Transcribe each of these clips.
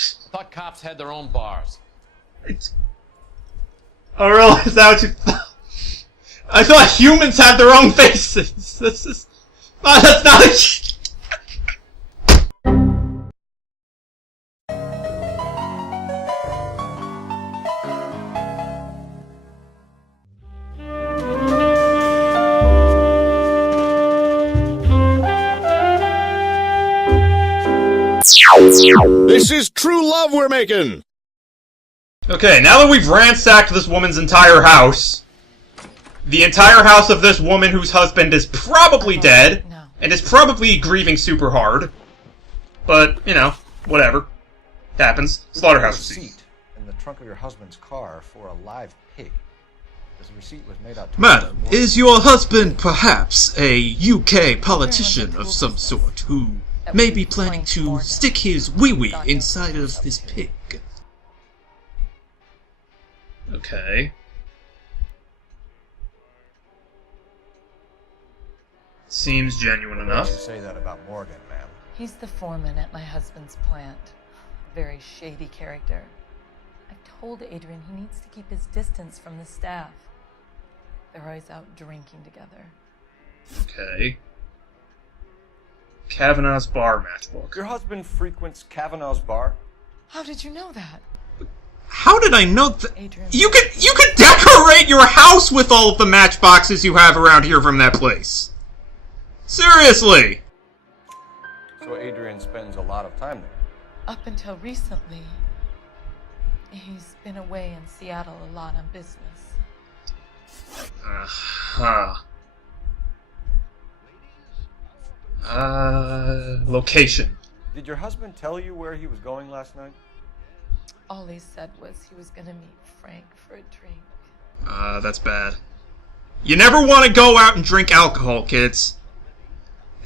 I thought cops had their own bars. Oh, really? Is that what you thought? I thought humans had their own faces. This is... that's not a... This is true love we're making! Okay, now that we've ransacked this woman's entire house, the entire house of this woman whose husband is probably dead, and is probably grieving super hard, but, you know, whatever. Happens. Slaughterhouse receipt in the trunk of your husband's car for a live pig. This receipt was made out to... Madam, is your husband perhaps a UK politician of some sort who may be planning to stick his wee-wee inside of this pig? Okay. Seems genuine enough. Why would you say that about Morgan, ma'am? He's the foreman at my husband's plant. Very shady character. I've told Adrian he needs to keep his distance from the staff. They're always out drinking together. Okay. Kavanaugh's bar matchbook. Your husband frequents Kavanaugh's bar? How did you know that? How did I know that? Adrian. You could decorate your house with all of the matchboxes you have around here from that place. Seriously. So Adrian spends a lot of time there? Up until recently, he's been away in Seattle a lot on business. Location. Did your husband tell you where he was going last night? All he said was he was gonna meet Frank for a drink. That's bad. You never want to go out and drink alcohol, kids.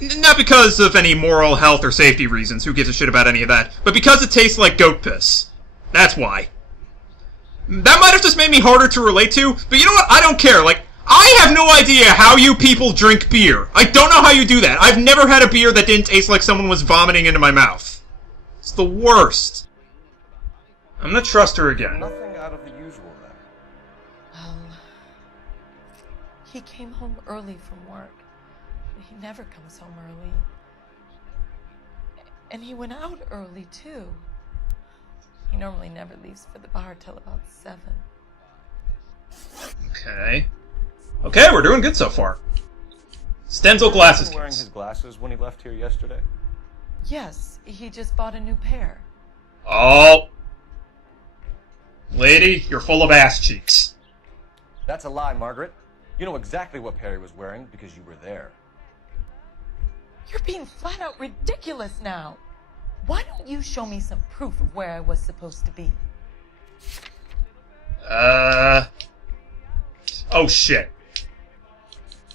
Not because of any moral, health, or safety reasons, who gives a shit about any of that, but because it tastes like goat piss. That's why. That might have just made me harder to relate to, but you know what? I don't care. Like, I have no idea how you people drink beer. I don't know how you do that. I've never had a beer that didn't taste like someone was vomiting into my mouth. It's the worst. I'm gonna trust her again. Nothing out of the usual then. Well, he came home early from work. He never comes home early. And he went out early, too. He normally never leaves for the bar till about 7. Okay. Okay, we're doing good so far. Stenzel glasses. Was he wearing his glasses when he left here yesterday? Yes, he just bought a new pair. Oh. Lady, you're full of ass cheeks. That's a lie, Margaret. You know exactly what pair he was wearing because you were there. You're being flat out ridiculous now. Why don't you show me some proof of where I was supposed to be? Oh shit.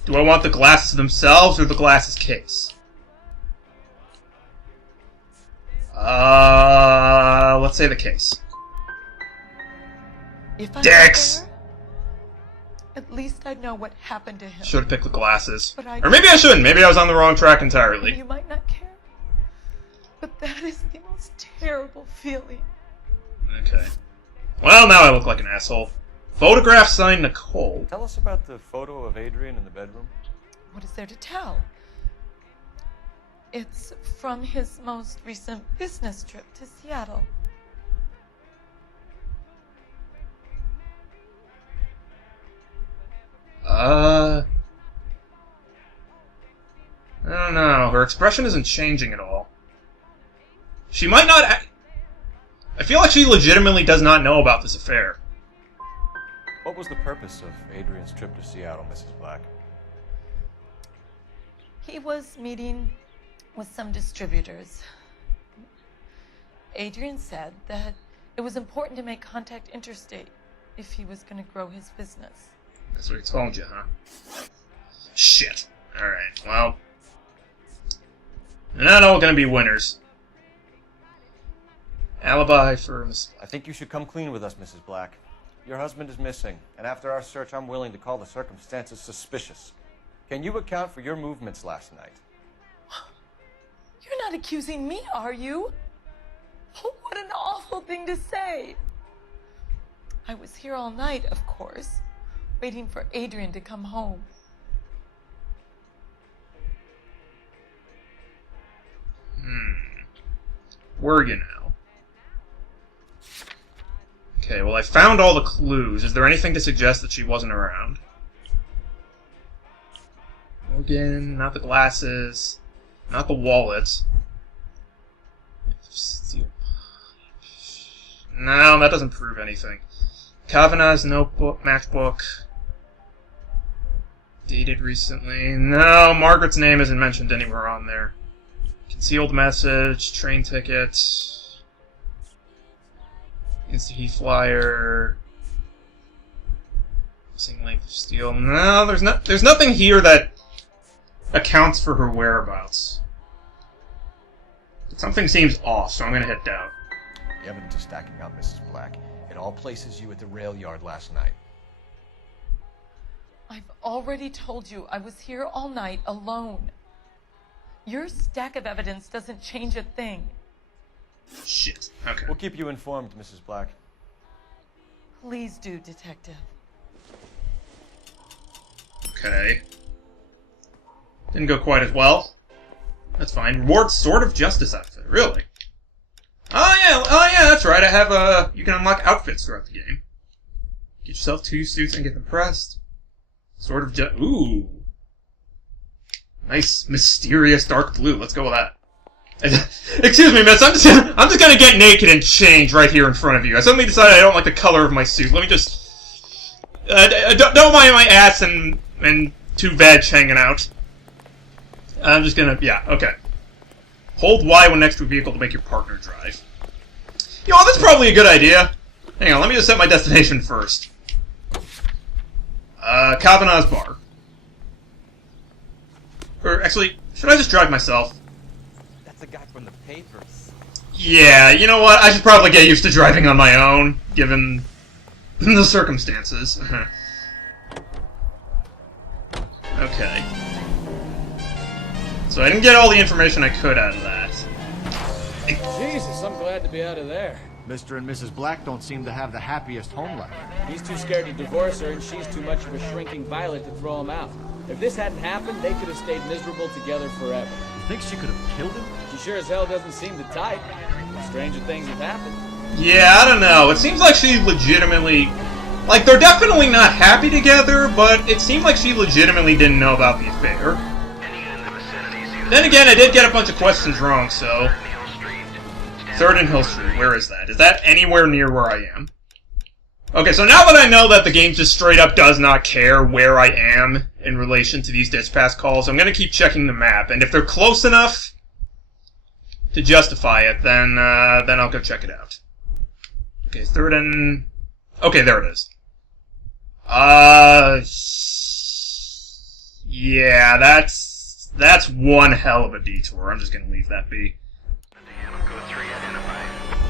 Do I want the glasses themselves or the glasses case? Let's say the case. If I Dicks! were there, at least I'd know what happened to him. Should have picked the glasses. But I Or maybe I shouldn't. Maybe I was on the wrong track entirely. You might not care, but that is the most terrible feeling. Okay. Well, now I look like an asshole. Photograph signed Nicole. Tell us about the photo of Adrian in the bedroom. What is there to tell? It's from his most recent business trip to Seattle. I don't know. Her expression isn't changing at all. She might not... I feel like she legitimately does not know about this affair. What was the purpose of Adrian's trip to Seattle, Mrs. Black? He was meeting with some distributors. Adrian said that it was important to make contact interstate if he was going to grow his business. That's what he told you, huh? Shit. Alright, well... They're not all gonna be winners. Alibi for... I think you should come clean with us, Mrs. Black. Your husband is missing, and after our search, I'm willing to call the circumstances suspicious. Can you account for your movements last night? You're not accusing me, are you? Oh, what an anything to say. I was here all night, of course, waiting for Adrian to come home. Where are you now? Okay, well I found all the clues. Is there anything to suggest that she wasn't around? Morgan, not the glasses, not the wallet. No, that doesn't prove anything. Kavanagh's notebook, matchbook. Dated recently. No, Margaret's name isn't mentioned anywhere on there. Concealed message, train ticket, Insta-Heat flyer, missing length of steel. No, there's nothing here that accounts for her whereabouts. Something seems off, so I'm gonna head down. The evidence is stacking up, Mrs. Black. It all places you at the rail yard last night. I've already told you I was here all night alone. Your stack of evidence doesn't change a thing. Shit. Okay. We'll keep you informed, Mrs. Black. Please do, Detective. Okay. Didn't go quite as well. That's fine. Reward Sword of Justice outfit. Really? Oh yeah, that's right. I have you can unlock outfits throughout the game. Get yourself 2 suits and get them pressed. Sword of Justice. Ooh. Nice, mysterious dark blue. Let's go with that. Excuse me, miss. I'm just gonna get naked and change right here in front of you. I suddenly decided I don't like the color of my suit. Let me just... don't mind my ass and 2 veg hanging out. I'm just gonna... Yeah, okay. Hold Y when next to a vehicle to make your partner drive. You know, that's probably a good idea. Hang on, let me just set my destination first. Kavanaugh's bar. Or, actually, should I just drive myself? That's the guy from the papers. Yeah, you know what? I should probably get used to driving on my own, given the circumstances. Okay. So I didn't get all the information I could out of that. Jesus, I'm glad to be out of there. Mr. and Mrs. Black don't seem to have the happiest home life. He's too scared to divorce her, and she's too much of a shrinking violet to throw him out. If this hadn't happened, they could have stayed miserable together forever. You think she could have killed him? She sure as hell doesn't seem the type. Stranger things have happened. Yeah, I don't know. It seems like she legitimately... Like, they're definitely not happy together, but it seemed like she legitimately didn't know about the affair. Then again, I did get a bunch of questions wrong, so... 3rd and Hill Street, where is that? Is that anywhere near where I am? Okay, so now that I know that the game just straight up does not care where I am in relation to these dispatch calls, I'm gonna keep checking the map, and if they're close enough to justify it, then I'll go check it out. Okay, 3rd and... Okay, there it is. Yeah, that's one hell of a detour. I'm just gonna leave that be.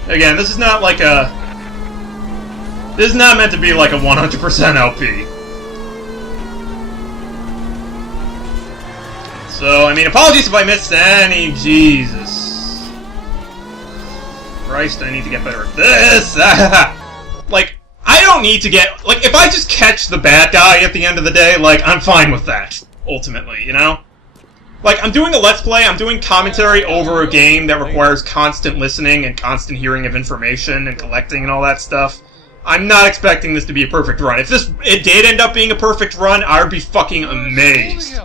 Again, this is not like a... This is not meant to be like a 100% LP. So, I mean, apologies if I missed any... Jesus. Christ, I need to get better at this! Like, I don't need to get... Like, if I just catch the bad guy at the end of the day, like, I'm fine with that, ultimately, you know? Like, I'm doing a Let's Play, I'm doing commentary over a game that requires constant listening and constant hearing of information and collecting and all that stuff. I'm not expecting this to be a perfect run. If it did end up being a perfect run, I would be fucking amazed.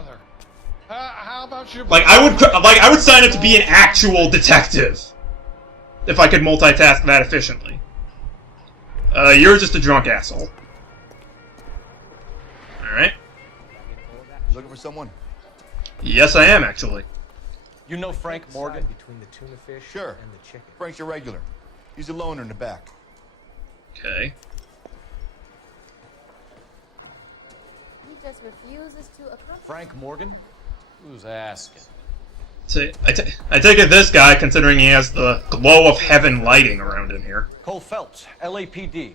Like, I would sign up to be an actual detective. If I could multitask that efficiently. You're just a drunk asshole. Alright. Looking for someone? Yes, I am, actually. You know Frank Morgan? Between the tuna fish Sure. and the chicken. Frank's your regular. He's a loner in the back. Okay. He just refuses to accompany. Frank Morgan? Who's asking? So, I take it this guy, considering he has the glow of heaven lighting around him here. Cole Phelps, LAPD.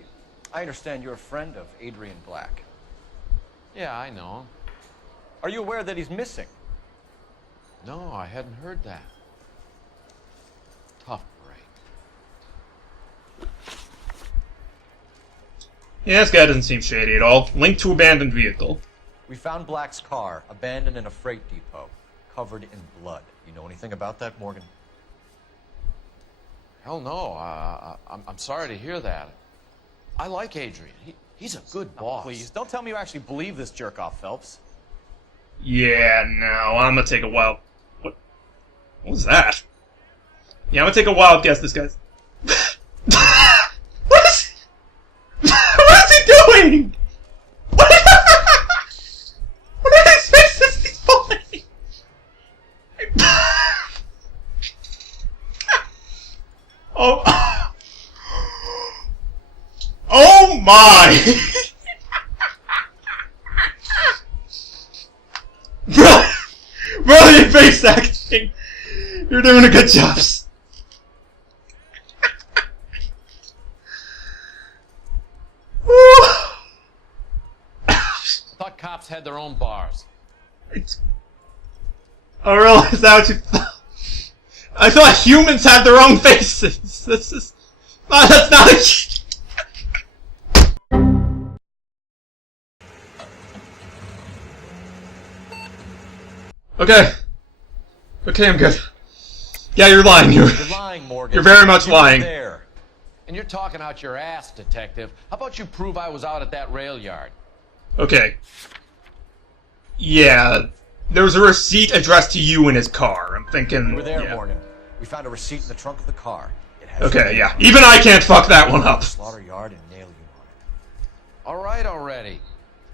I understand you're a friend of Adrian Black. Yeah, I know. Are you aware that he's missing? No, I hadn't heard that. Tough break. Yeah, this guy doesn't seem shady at all. Linked to abandoned vehicle. We found Black's car, abandoned in a freight depot, covered in blood. You know anything about that, Morgan? Hell no. I'm sorry to hear that. I like Adrian. He's a good boss. Please, don't tell me you actually believe this jerk-off, Phelps. Yeah, no, I'm gonna take a wild... What was that? Yeah, I'm gonna take a wild guess this guy's... What is he doing? What are his faces he's pulling? Oh... Oh my! Brilliant face acting! You're doing a good job. I thought cops had their own bars. I realized that what you thought. I thought humans had their own faces. This is... that's not a... Okay. Okay, I'm good. Yeah, you're lying. You're lying, Morgan. You're very much lying. There. And you're talking out your ass, detective. How about you prove I was out at that rail yard? Okay. Yeah. There was a receipt addressed to you in his car. I'm thinking... We were there, yeah. Morgan. We found a receipt in the trunk of the car. It has Okay, yeah. Even I can't fuck that one up. Slaughter yard and nail you on it. All right, already.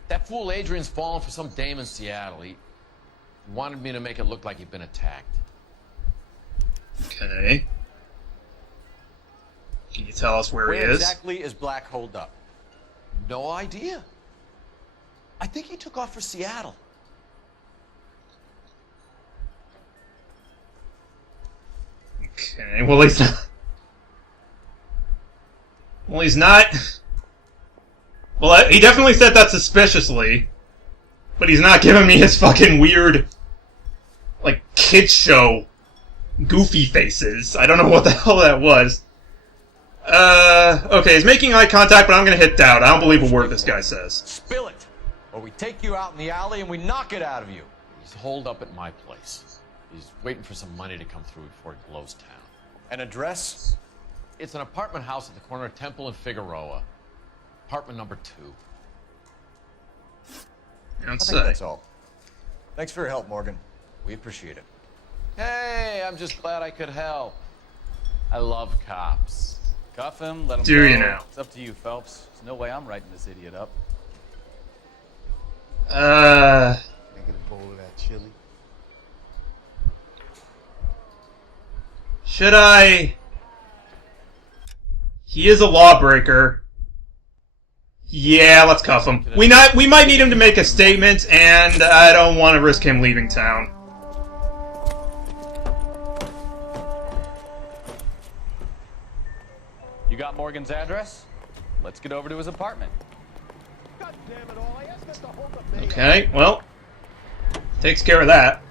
That fool Adrian's fallen for some dame in Seattle. He wanted me to make it look like he'd been attacked. Okay. Can you tell us where he Where is? exactly is Black holed up? No idea. I think he took off for Seattle. Okay, well he's not... Well, he's not... Well, he definitely said that suspiciously. But he's not giving me his fucking weird... like, kid show... goofy faces. I don't know what the hell that was. Okay, he's making eye contact, but I'm gonna hit doubt. I don't believe a word this guy says. Spill it, or we take you out in the alley and we knock it out of you. He's holed up at my place. He's waiting for some money to come through before he blows town. An address? It's an apartment house at the corner of Temple and Figueroa. Apartment number 2. I think that's all. Thanks for your help, Morgan. We appreciate it. Hey, I'm just glad I could help. I love cops. Cuff him, let him Do go. you now? It's up to you, Phelps. There's no way I'm writing this idiot up. Can I get a bowl of that chili? Should I... He is a lawbreaker. Yeah, let's cuff him. We might need him to make a statement, and I don't want to risk him leaving town. You got Morgan's address? Let's get over to his apartment. Okay, well, takes care of that.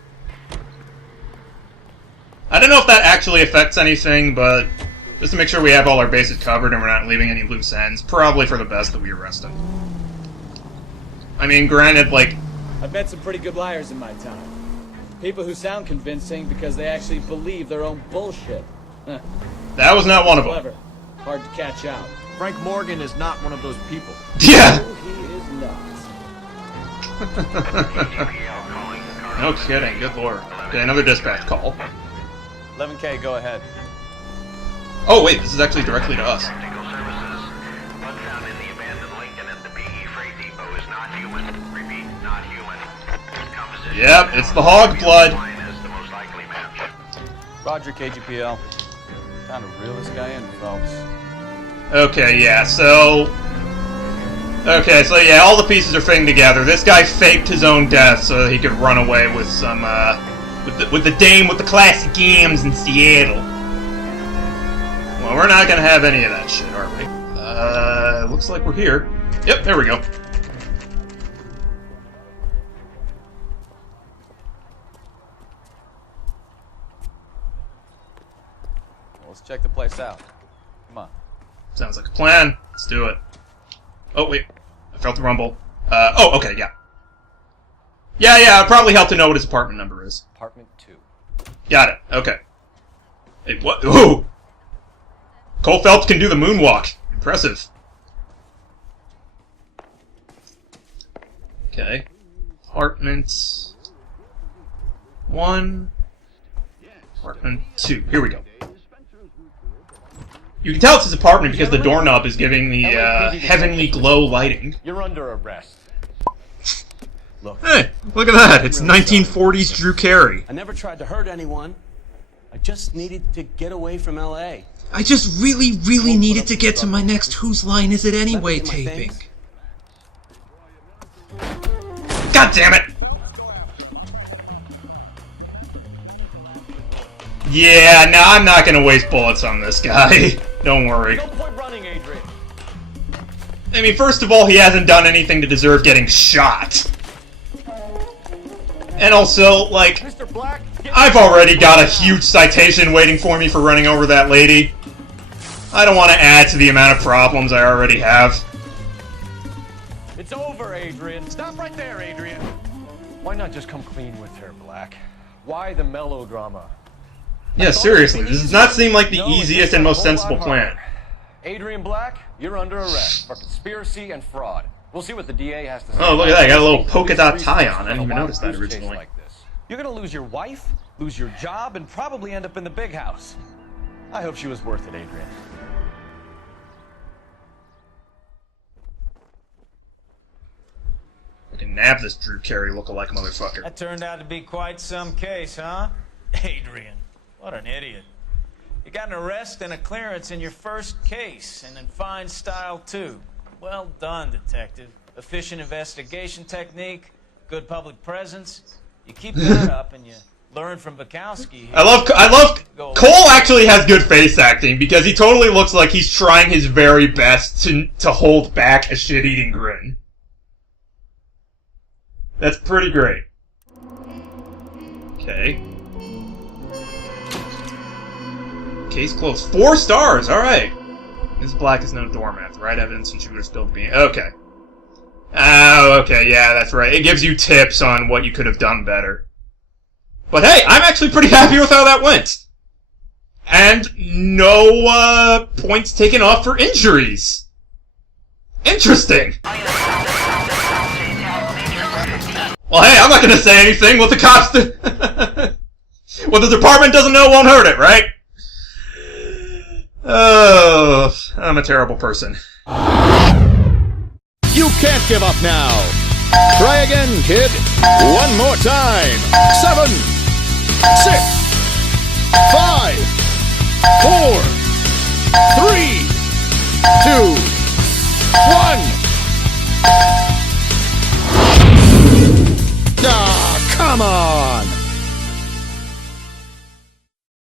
I don't know if that actually affects anything, but just to make sure we have all our bases covered and we're not leaving any loose ends, probably for the best that we arrest him. I mean, granted, like... I've met some pretty good liars in my time. People who sound convincing because they actually believe their own bullshit. That was not one of them. Clever. Hard to catch out. Frank Morgan is not one of those people. Yeah! No, he is not. No kidding, good lord. Okay, another dispatch call. 11K, go ahead. Oh wait, this is actually directly to us. Yep, it's the hog blood. Roger, KGPL. Time to reel this guy in, Phelps. Okay, yeah, so... Okay, so yeah, all the pieces are fitting together. This guy faked his own death so that he could run away with some, with the dame with the classic games in Seattle. Well, we're not gonna have any of that shit, are we? Looks like we're here. Yep, there we go. Well, let's check the place out. Come on. Sounds like a plan. Let's do it. Oh, wait. I felt the rumble. Oh, okay, yeah. Yeah, it'd probably help to know what his apartment number is. Apartment 2. Got it. Okay. Hey, what? Ooh! Cole Phelps can do the moonwalk. Impressive. Okay. Apartment 1. Apartment 2. Here we go. You can tell it's his apartment because the doorknob is giving the heavenly glow lighting. You're under arrest. Look. Hey, look at that. It's 1940s Drew Carey. I never tried to hurt anyone. I just needed to get away from LA. I just really needed to get to my next Whose Line Is It Anyway taping. God damn it! Yeah, no, I'm not gonna waste bullets on this guy. Don't worry. No point running, Adrian. I mean, first of all, he hasn't done anything to deserve getting shot. And also, like, Mr. Black, I've already got a huge citation waiting for me for running over that lady. I don't want to add to the amount of problems I already have. it's over, Adrian. Stop right there, Adrian. Why not just come clean with her, Black? Why the melodrama? Yeah, seriously, this does not seem like the easiest and most sensible plan. Adrian Black, you're under arrest for conspiracy and fraud. We'll see what the DA has to say. Oh, look at that, I got a little polka dot tie on. I didn't even notice that originally. Like this. You're gonna lose your wife, lose your job, and probably end up in the big house. I hope she was worth it, Adrian. I can nab this Drew Carey lookalike motherfucker. That turned out to be quite some case, huh? Adrian, what an idiot. You got an arrest and a clearance in your first case, and in fine style, too. Well done, detective. Efficient investigation technique, good public presence. You keep that up and you learn from Bukowski. I love Cole actually has good face acting because he totally looks like he's trying his very best to hold back a shit-eating grin. That's pretty great. Okay. Case closed. 4 stars, alright. Ms. Black is no doormat. The right evidence and shooter spilled being. Okay. Oh, okay, yeah, that's right. It gives you tips on what you could have done better. But hey, I'm actually pretty happy with how that went. And no points taken off for injuries. Interesting. Well, hey, I'm not gonna say anything. What the cops do. What the department doesn't know won't hurt it, right? Oh, I'm a terrible person. You can't give up now. Try again, kid. One more time. 7, 6, 5.